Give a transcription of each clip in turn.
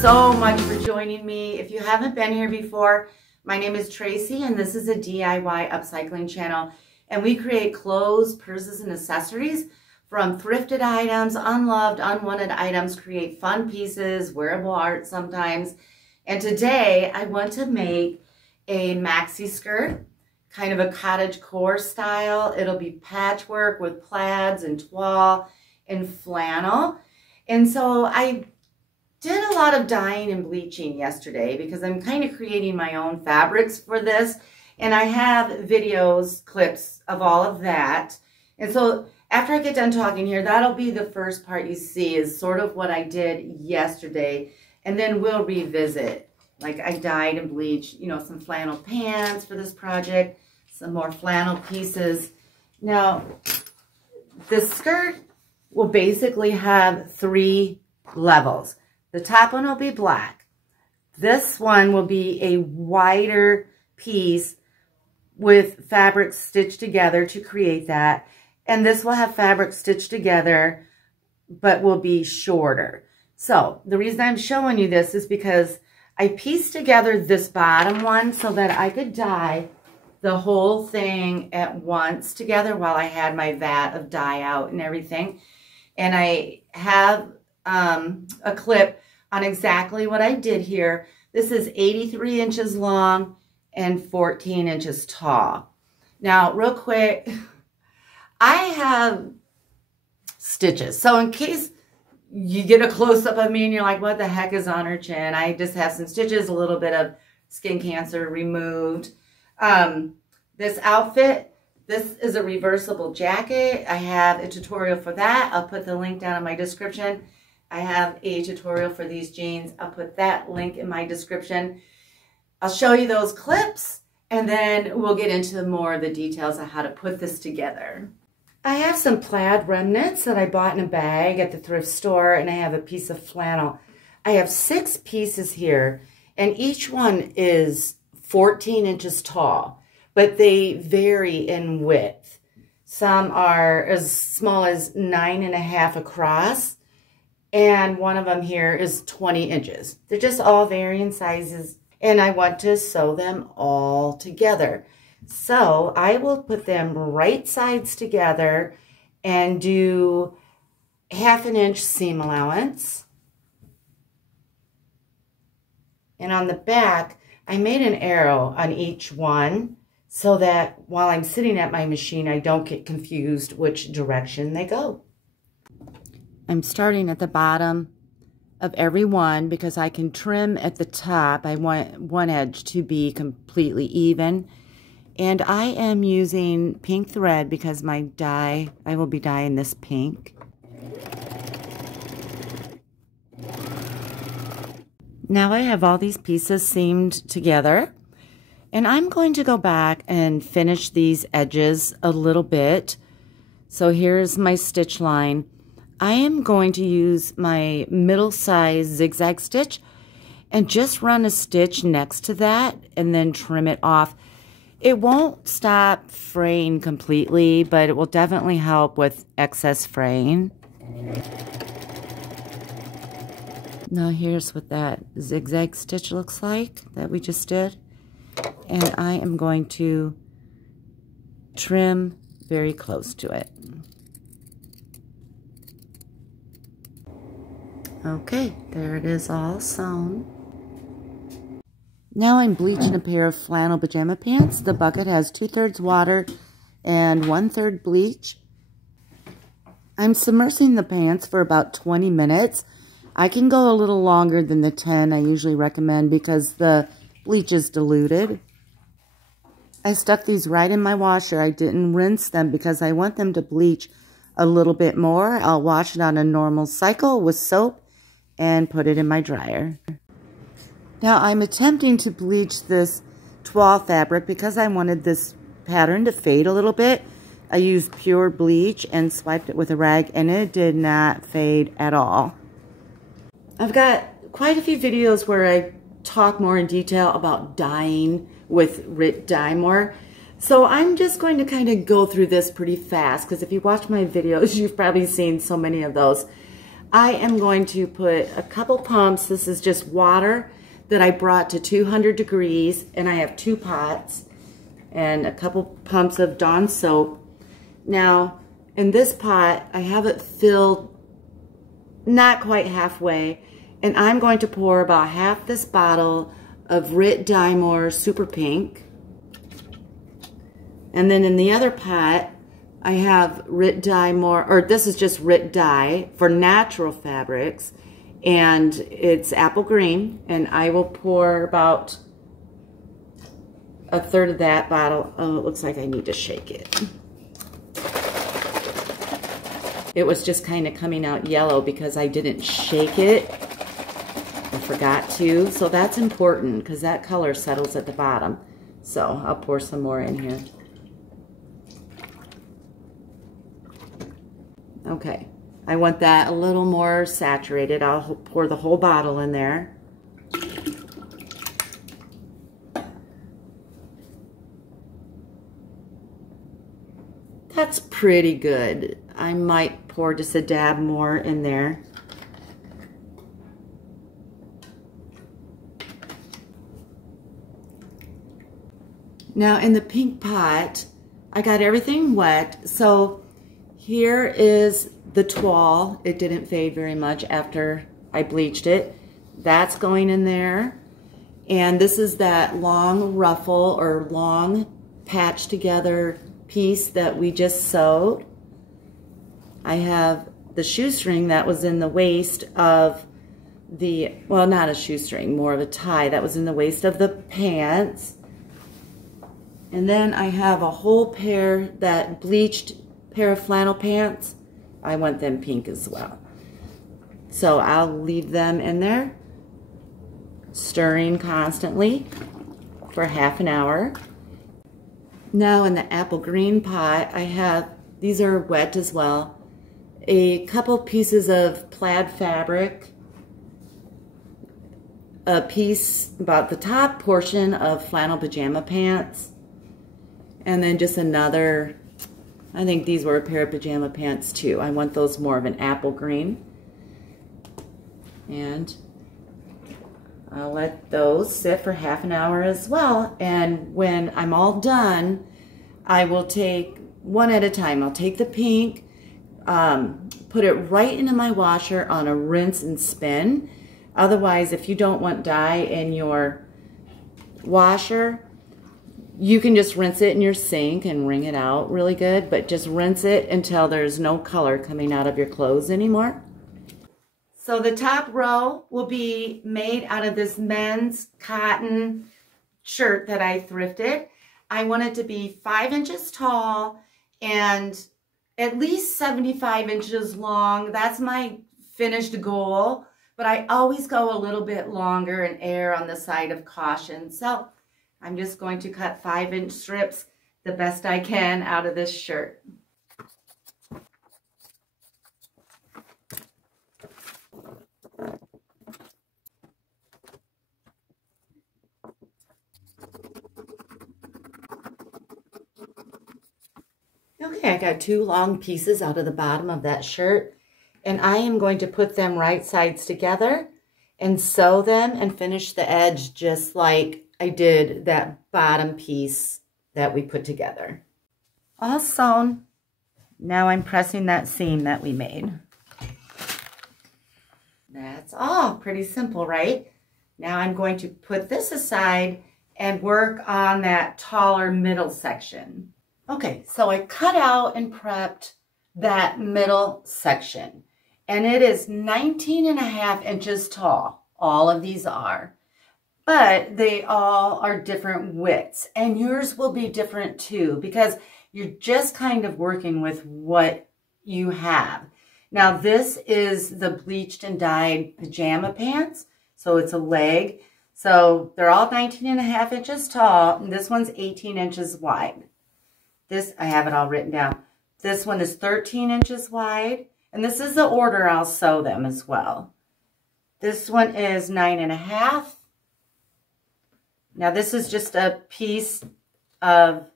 so much for joining me. If you haven't been here before, my name is Tracy and this is a DIY upcycling channel. And we create clothes, purses, and accessories from thrifted items, unloved, unwanted items, create fun pieces, wearable art sometimes. And today I want to make a maxi skirt, kind of a cottage core style. It'll be patchwork with plaids and toile and flannel. And so I did a lot of dyeing and bleaching yesterday because I'm kind of creating my own fabrics for this. And I have videos, clips of all of that. And so after I get done talking here, that'll be the first part you see is sort of what I did yesterday. And then we'll revisit. Like I dyed and bleached, you know, some flannel pants for this project, some more flannel pieces. Now, the skirt will basically have 3 levels. The top one will be black. This one will be a wider piece with fabric stitched together to create that. And this will have fabric stitched together, but will be shorter. So the reason I'm showing you this is because I pieced together this bottom one so that I could dye the whole thing at once together while I had my vat of dye out and everything. And I have a clip on exactly what I did here. This is 83 inches long and 14 inches tall. Now, real quick, I have stitches. So in case you get a close-up of me and you're like, what the heck is on her chin? I just have some stitches, a little bit of skin cancer removed. This outfit, this is a reversible jacket. I have a tutorial for that. I'll put the link down in my description. I have a tutorial for these jeans. I'll put that link in my description. I'll show you those clips and then we'll get into more of the details of how to put this together. I have some plaid remnants that I bought in a bag at the thrift store, and I have a piece of flannel. I have 6 pieces here, and each one is 14 inches tall, but they vary in width. Some are as small as 9.5 across, and one of them here is 20 inches. They're just all varying sizes, and I want to sew them all together. So I will put them right sides together and do 1/2 inch seam allowance. And on the back, I made an arrow on each one so that while I'm sitting at my machine, I don't get confused which direction they go. I'm starting at the bottom of every one because I can trim at the top. I want one edge to be completely even. And I am using pink thread because my dye, I will be dyeing this pink. Now I have all these pieces seamed together. And I'm going to go back and finish these edges a little bit. So here's my stitch line. I am going to use my middle size zigzag stitch and just run a stitch next to that and then trim it off. It won't stop fraying completely, but it will definitely help with excess fraying. Now here's what that zigzag stitch looks like that we just did. And I am going to trim very close to it. Okay, there it is all sewn. Now I'm bleaching a pair of flannel pajama pants. The bucket has 2/3 water and 1/3 bleach. I'm submersing the pants for about 20 minutes. I can go a little longer than the 10 I usually recommend because the bleach is diluted. I stuck these right in my washer. I didn't rinse them because I want them to bleach a little bit more. I'll wash it on a normal cycle with soap and put it in my dryer. Now I'm attempting to bleach this toile fabric because I wanted this pattern to fade a little bit. I used pure bleach and swiped it with a rag and it did not fade at all. I've got quite a few videos where I talk more in detail about dyeing with Rit Dye More. So I'm just going to kind of go through this pretty fast because if you watch my videos, you've probably seen so many of those. I am going to put a couple pumps. This is just water that I brought to 200 degrees, and I have 2 pots and a couple pumps of Dawn soap. Now, in this pot, I have it filled not quite halfway, and I'm going to pour about half this bottle of Rit Dye More Super Pink. And then in the other pot, I have Rit Dye More, or this is just Rit Dye for natural fabrics, and it's apple green, and I will pour about a third of that bottle. Oh, it looks like I need to shake it. It was just kind of coming out yellow because I didn't shake it. I forgot to, so that's important because that color settles at the bottom. So I'll pour some more in here. Okay, I want that a little more saturated. I'll pour the whole bottle in there. That's pretty good. I might pour just a dab more in there. Now in the pink pot, I got everything wet, so here is the toile. It didn't fade very much after I bleached it. That's going in there. And this is that long ruffle or long patch together piece that we just sewed. I have the shoestring that was in the waist of the, well, not a shoestring, more of a tie that was in the waist of the pants. And then I have a whole pair, that bleached pair of flannel pants. I want them pink as well. So I'll leave them in there, stirring constantly for half an hour. Now in the apple green pot, I have, these are wet as well, a couple pieces of plaid fabric, a piece about the top portion of flannel pajama pants, and then just another, I think these were a pair of pajama pants too. I want those more of an apple green. And I'll let those sit for half an hour as well. And when I'm all done, I will take one at a time. I'll take the pink, put it right into my washer on a rinse and spin. Otherwise, if you don't want dye in your washer, you can just rinse it in your sink and wring it out really good, but just rinse it until there's no color coming out of your clothes anymore. So the top row will be made out of this men's cotton shirt that I thrifted. I want it to be 5 inches tall and at least 75 inches long. That's my finished goal, but I always go a little bit longer and err on the side of caution. So I'm just going to cut 5-inch strips the best I can out of this shirt. Okay, I got 2 long pieces out of the bottom of that shirt, and I am going to put them right sides together and sew them and finish the edge just like I did that bottom piece that we put together. All sewn. Now I'm pressing that seam that we made. That's all. Pretty simple, right? Now I'm going to put this aside and work on that taller middle section. Okay, so I cut out and prepped that middle section, and it is 19.5 inches tall. All of these are, but they all are different widths, and yours will be different too, because you're just kind of working with what you have. Now this is the bleached and dyed pajama pants, so it's a leg. So they're all 19.5 inches tall, and this one's 18 inches wide. This, I have it all written down. This one is 13 inches wide, and this is the order I'll sew them as well. This one is 9.5. Now this is just a piece of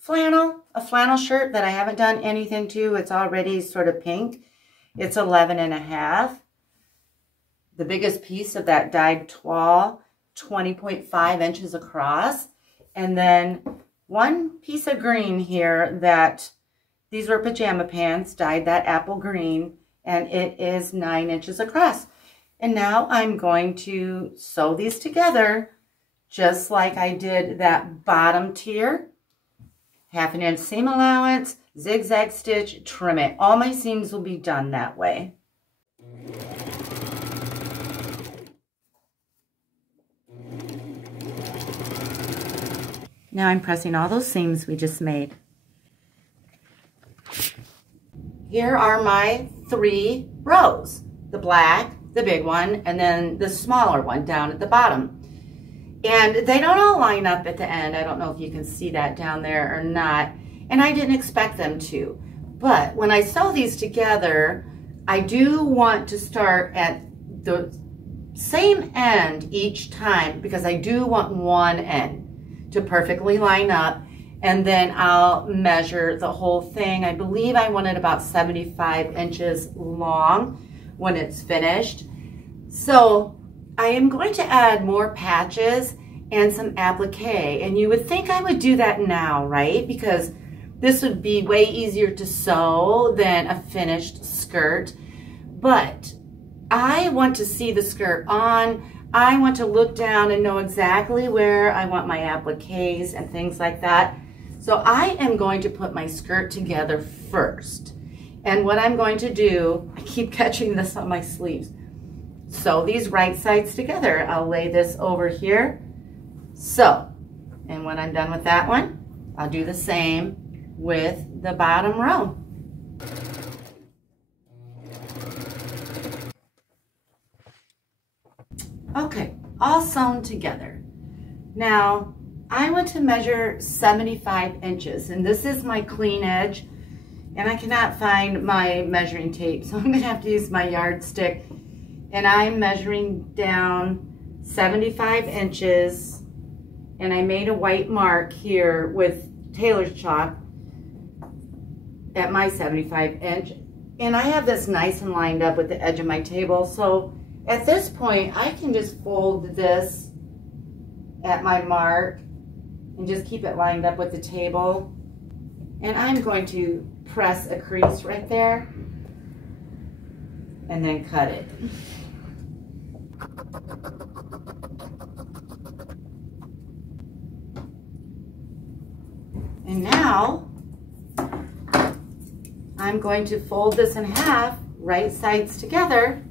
flannel, a flannel shirt that I haven't done anything to. It's already sort of pink. It's 11.5. The biggest piece of that dyed toile, 20.5 inches across. And then one piece of green here that, these were pajama pants, dyed that apple green, and it is 9 inches across. And now I'm going to sew these together just like I did that bottom tier. 1/2 inch seam allowance, zigzag stitch, trim it. All my seams will be done that way. Now I'm pressing all those seams we just made. Here are my 3 rows. The black, the big one, and then the smaller one down at the bottom. And they don't all line up at the end. I don't know if you can see that down there or not. And I didn't expect them to. But when I sew these together, I do want to start at the same end each time because I do want one end to perfectly line up, and then I'll measure the whole thing. I believe I want it about 75 inches long when it's finished. So I am going to add more patches and some applique, and you would think I would do that now, right? Because this would be way easier to sew than a finished skirt. But I want to see the skirt on. I want to look down and know exactly where I want my appliques and things like that. So I am going to put my skirt together first. And what I'm going to do, I keep catching this on my sleeves. Sew these right sides together. I'll lay this over here. So, and when I'm done with that one, I'll do the same with the bottom row. Okay, all sewn together. Now, I want to measure 75 inches, and this is my clean edge, and I cannot find my measuring tape, so I'm going to have to use my yardstick, and I'm measuring down 75 inches, and I made a white mark here with tailor's chalk at my 75 inch, and I have this nice and lined up with the edge of my table, so at this point, I can just fold this at my mark and just keep it lined up with the table. And I'm going to press a crease right there and then cut it. And now, I'm going to fold this in half, right sides together,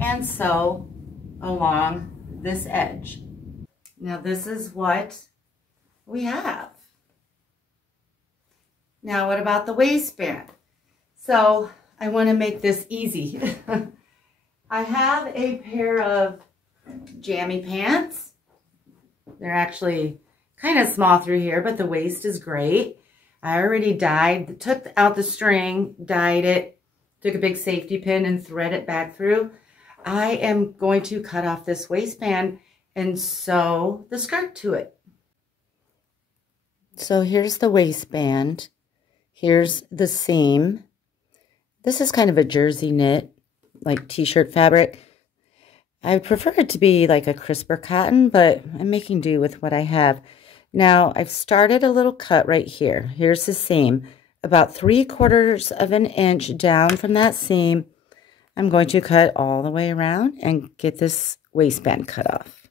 and sew along this edge. Now this is what we have. Now what about the waistband? So I want to make this easy. I have a pair of jammy pants. They're actually kind of small through here, but the waist is great. I already took out the string, dyed it, took a big safety pin and thread it back through. I am going to cut off this waistband and sew the skirt to it. So here's the waistband. Here's the seam. This is kind of a jersey knit, like t-shirt fabric. I prefer it to be like a crisper cotton, but I'm making do with what I have. Now I've started a little cut right here. Here's the seam. About 3/4 of an inch down from that seam, I'm going to cut all the way around and get this waistband cut off.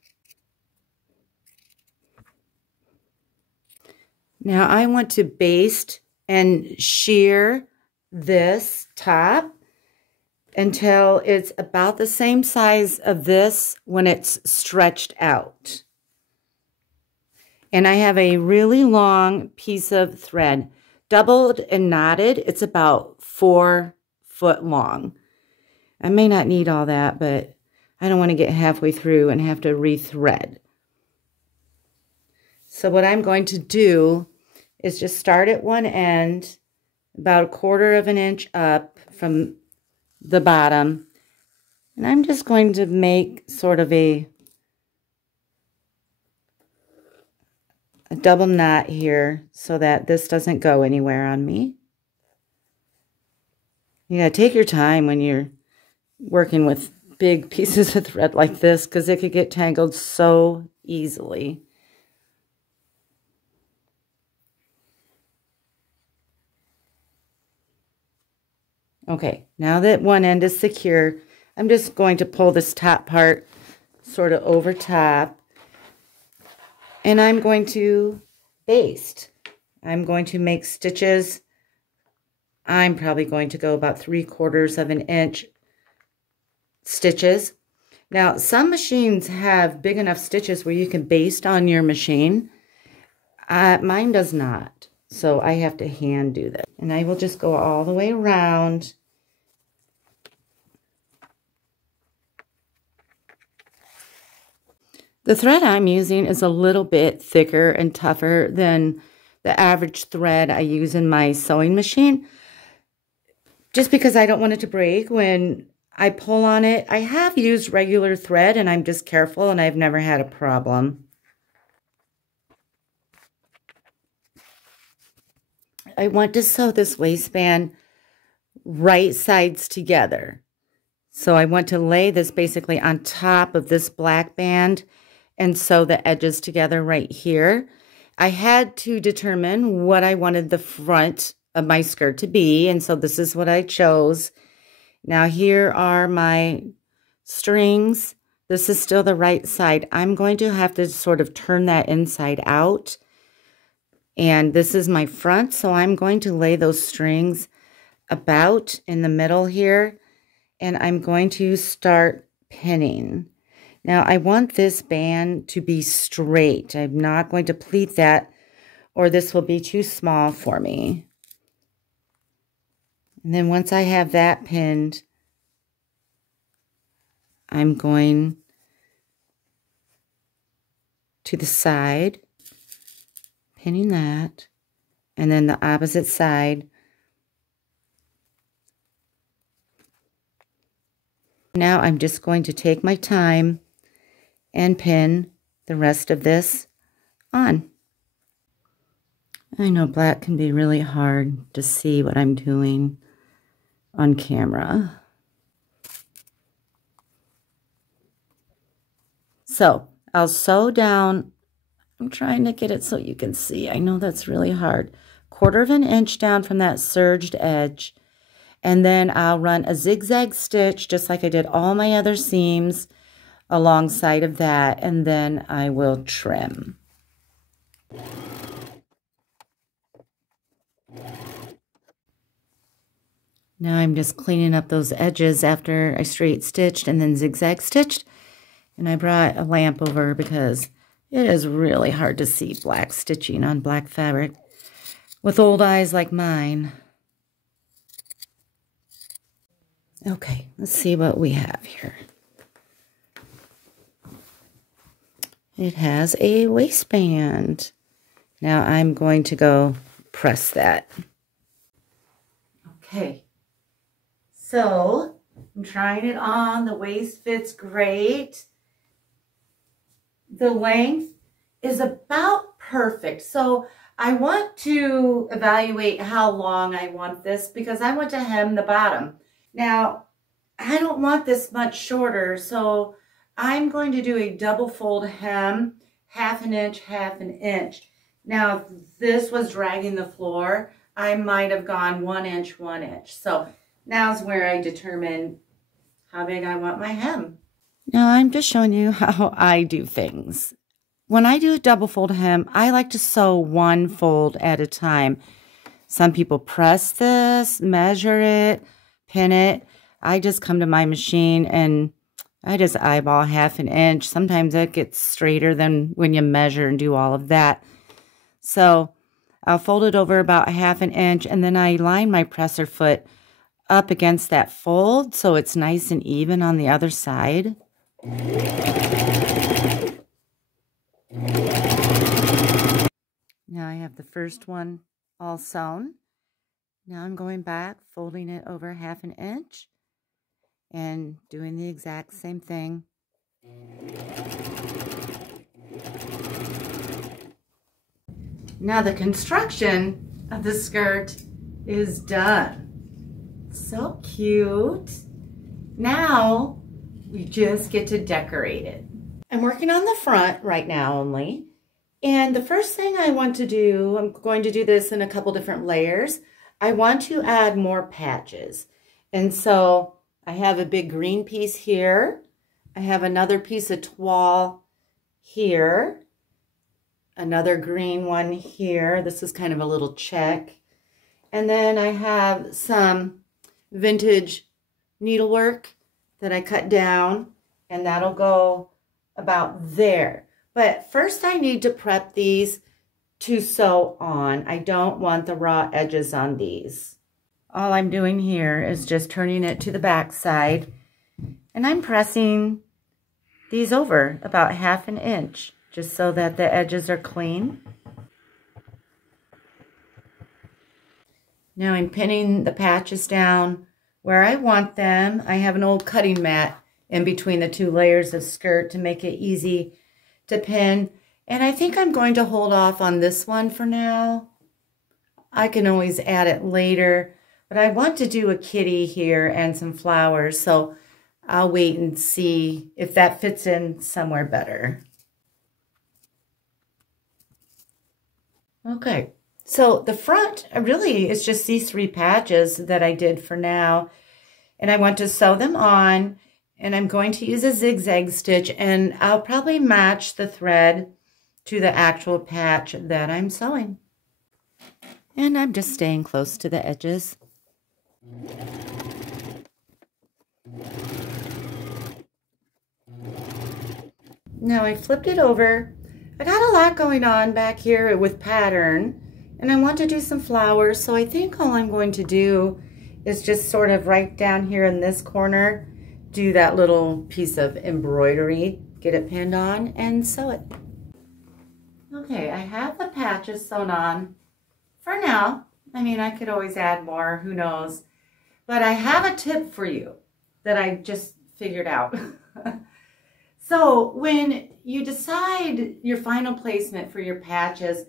Now I want to baste and shear this top until it's about the same size of this when it's stretched out. And I have a really long piece of thread, doubled and knotted. It's about 4 foot long. I may not need all that, but I don't want to get halfway through and have to rethread. So what I'm going to do is just start at one end, about 1/4 of an inch up from the bottom. And I'm just going to make sort of a a double knot here so that this doesn't go anywhere on me. You gotta take your time when you're working with big pieces of thread like this, because it could get tangled so easily. Okay, now that one end is secure, I'm just going to pull this top part sort of over top, and I'm going to baste. I'm going to make stitches. I'm probably going to go about 3/4 of an inch stitches. Now, some machines have big enough stitches where you can baste on your machine. Mine does not, so I have to hand do this. And I will just go all the way around. The thread I'm using is a little bit thicker and tougher than the average thread I use in my sewing machine, just because I don't want it to break when I pull on it. I have used regular thread, and I'm just careful, and I've never had a problem. I want to sew this waistband right sides together. So I want to lay this basically on top of this black band and sew the edges together right here. I had to determine what I wanted the front of my skirt to be, and so this is what I chose. Now here are my strings. This is still the right side. I'm going to have to sort of turn that inside out. And this is my front, so I'm going to lay those strings about in the middle here. And I'm going to start pinning. Now I want this band to be straight. I'm not going to pleat that, or this will be too small for me. And then once I have that pinned, I'm going to the side, pinning that, and then the opposite side. Now I'm just going to take my time and pin the rest of this on. I know black can be really hard to see what I'm doing on camera. So I'll sew down. I'm trying to get it so you can see. I know that's really hard. 1/4 of an inch down from that serged edge. And then I'll run a zigzag stitch just like I did all my other seams alongside of that. And then I will trim. Now I'm just cleaning up those edges after I straight stitched and then zigzag stitched. And I brought a lamp over because it is really hard to see black stitching on black fabric with old eyes like mine. Okay, let's see what we have here. It has a waistband. Now I'm going to go press that. Okay, so I'm trying it on. The waist fits great. The length is about perfect. So I want to evaluate how long I want this because I want to hem the bottom. Now, I don't want this much shorter, so I'm going to do a double fold hem, 1/2 inch, 1/2 inch. Now, if this was dragging the floor, I might have gone 1 inch, 1 inch. So now's where I determine how big I want my hem. Now, I'm just showing you how I do things. When I do a double fold hem, I like to sew 1 fold at a time. Some people press this, measure it, pin it. I just come to my machine and I just eyeball 1/2 inch. Sometimes it gets straighter than when you measure and do all of that. So I'll fold it over about 1/2 inch and then I line my presser foot up against that fold so it's nice and even on the other side. Now I have the first one all sewn. Now I'm going back, folding it over 1/2 inch and doing the exact same thing. Now the construction of the skirt is done. So cute. Now we just get to decorate it. I'm working on the front right now only. And the first thing I want to do, I'm going to do this in a couple different layers. I want to add more patches. And so I have a big green piece here. I have another piece of toile here. Another green one here. This is kind of a little check. And then I have some vintage needlework that I cut down, and that'll go about there. But first I need to prep these to sew on. I don't want the raw edges on these. All I'm doing here is just turning it to the back side, and I'm pressing these over about 1/2 inch just so that the edges are clean. Now I'm pinning the patches down where I want them. I have an old cutting mat in between the two layers of skirt to make it easy to pin. And I think I'm going to hold off on this one for now. I can always add it later, but I want to do a kitty here and some flowers, so I'll wait and see if that fits in somewhere better. Okay, so the front really is just these 3 patches that I did for now, and I want to sew them on, and I'm going to use a zigzag stitch, and I'll probably match the thread to the actual patch that I'm sewing. And I'm just staying close to the edges. Now I flipped it over. I got a lot going on back here with pattern, and I want to do some flowers, so I think all I'm going to do is just sort of right down here in this corner, do that little piece of embroidery, get it pinned on, and sew it. Okay, I have the patches sewn on for now. I mean, I could always add more, who knows. But I have a tip for you that I just figured out. So when you decide your final placement for your patches,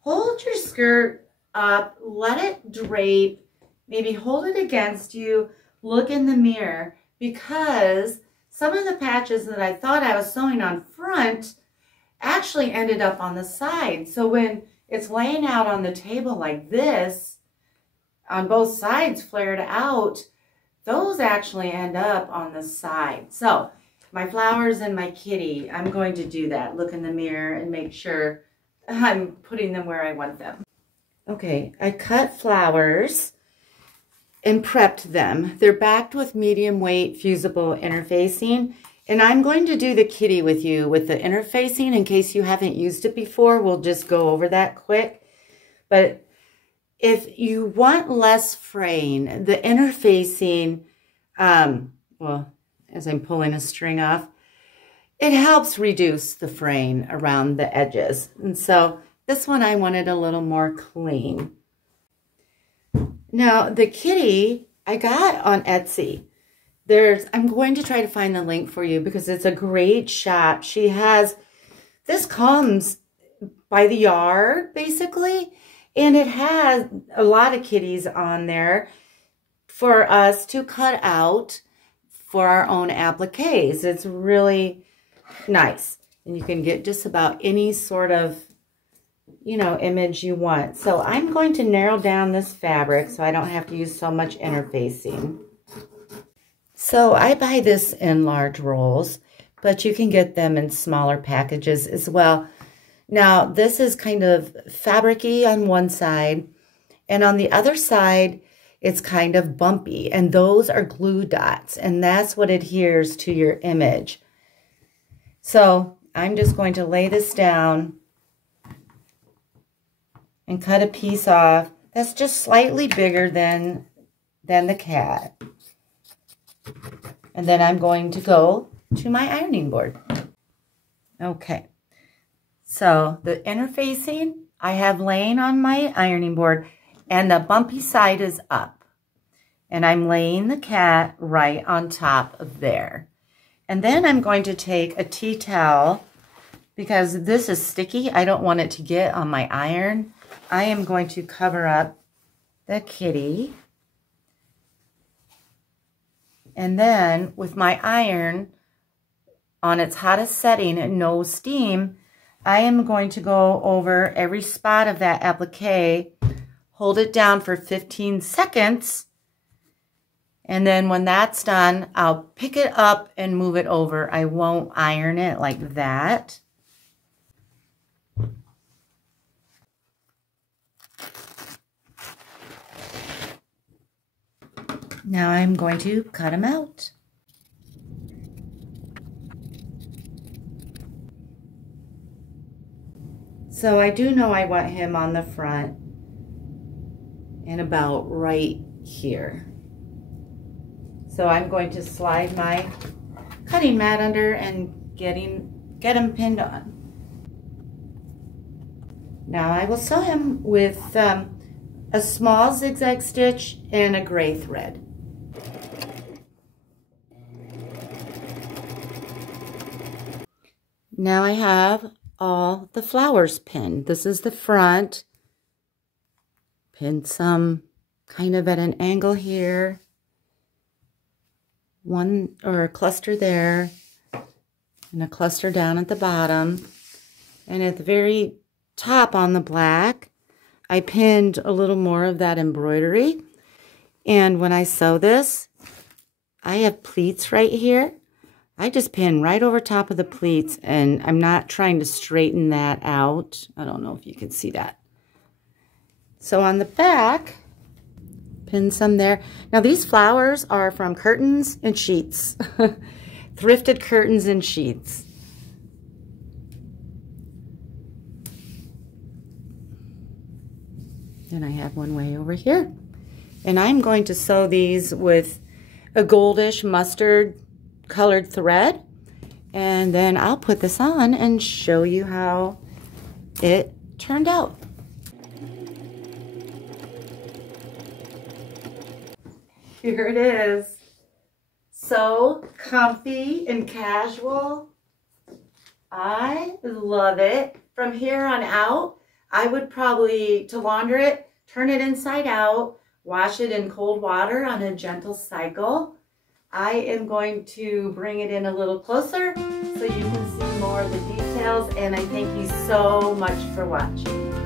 hold your skirt up, let it drape, maybe hold it against you, look in the mirror, because some of the patches that I thought I was sewing on front actually ended up on the side. So when it's laying out on the table like this, on both sides flared out, those actually end up on the side. So my flowers and my kitty, I'm going to do that. Look in the mirror and make sure I'm putting them where I want them. Okay, I cut flowers and prepped them. They're backed with medium weight fusible interfacing. And I'm going to do the kitty with you with the interfacing in case you haven't used it before. We'll just go over that quick. But if you want less fraying, the interfacing, well, as I'm pulling a string off, it helps reduce the fraying around the edges. And so this one I wanted a little more clean. Now the kitty I got on Etsy. I'm going to try to find the link for you because it's a great shop. She has, this comes by the yard basically, and it has a lot of kitties on there for us to cut out for our own appliques. It's really nice. And you can get just about any sort of, you know, image you want. So I'm going to narrow down this fabric so I don't have to use so much interfacing. So I buy this in large rolls, but you can get them in smaller packages as well. Now this is kind of fabric-y on one side, and on the other side it's kind of bumpy, and those are glue dots, and that's what adheres to your image. So I'm just going to lay this down and cut a piece off that's just slightly bigger than the cat. And then I'm going to go to my ironing board. Okay, so the interfacing I have laying on my ironing board, and the bumpy side is up. And I'm laying the cat right on top of there. And then I'm going to take a tea towel, because this is sticky. I don't want it to get on my iron. I am going to cover up the kitty. And then with my iron on its hottest setting and no steam, I am going to go over every spot of that applique, hold it down for 15 seconds, and then when that's done, I'll pick it up and move it over. I won't iron it like that. Now I'm going to cut them out. So I do know I want him on the front and about right here. So I'm going to slide my cutting mat under and get him pinned on. Now I will sew him with a small zigzag stitch and a gray thread. Now I have all the flowers pinned. This is the front. Pin some kind of at an angle here. One or a cluster there and a cluster down at the bottom. And at the very top on the black, I pinned a little more of that embroidery. And when I sew this, I have pleats right here. I just pin right over top of the pleats, and I'm not trying to straighten that out. I don't know if you can see that. So on the back, pin some there. Now these flowers are from curtains and sheets. Thrifted curtains and sheets. And I have one way over here. And I'm going to sew these with a goldish mustard colored thread, and then I'll put this on and show you how it turned out. Here it is. So comfy and casual. I love it. From here on out, I would probably, to launder it, turn it inside out, wash it in cold water on a gentle cycle. I am going to bring it in a little closer so you can see more of the details, and I thank you so much for watching.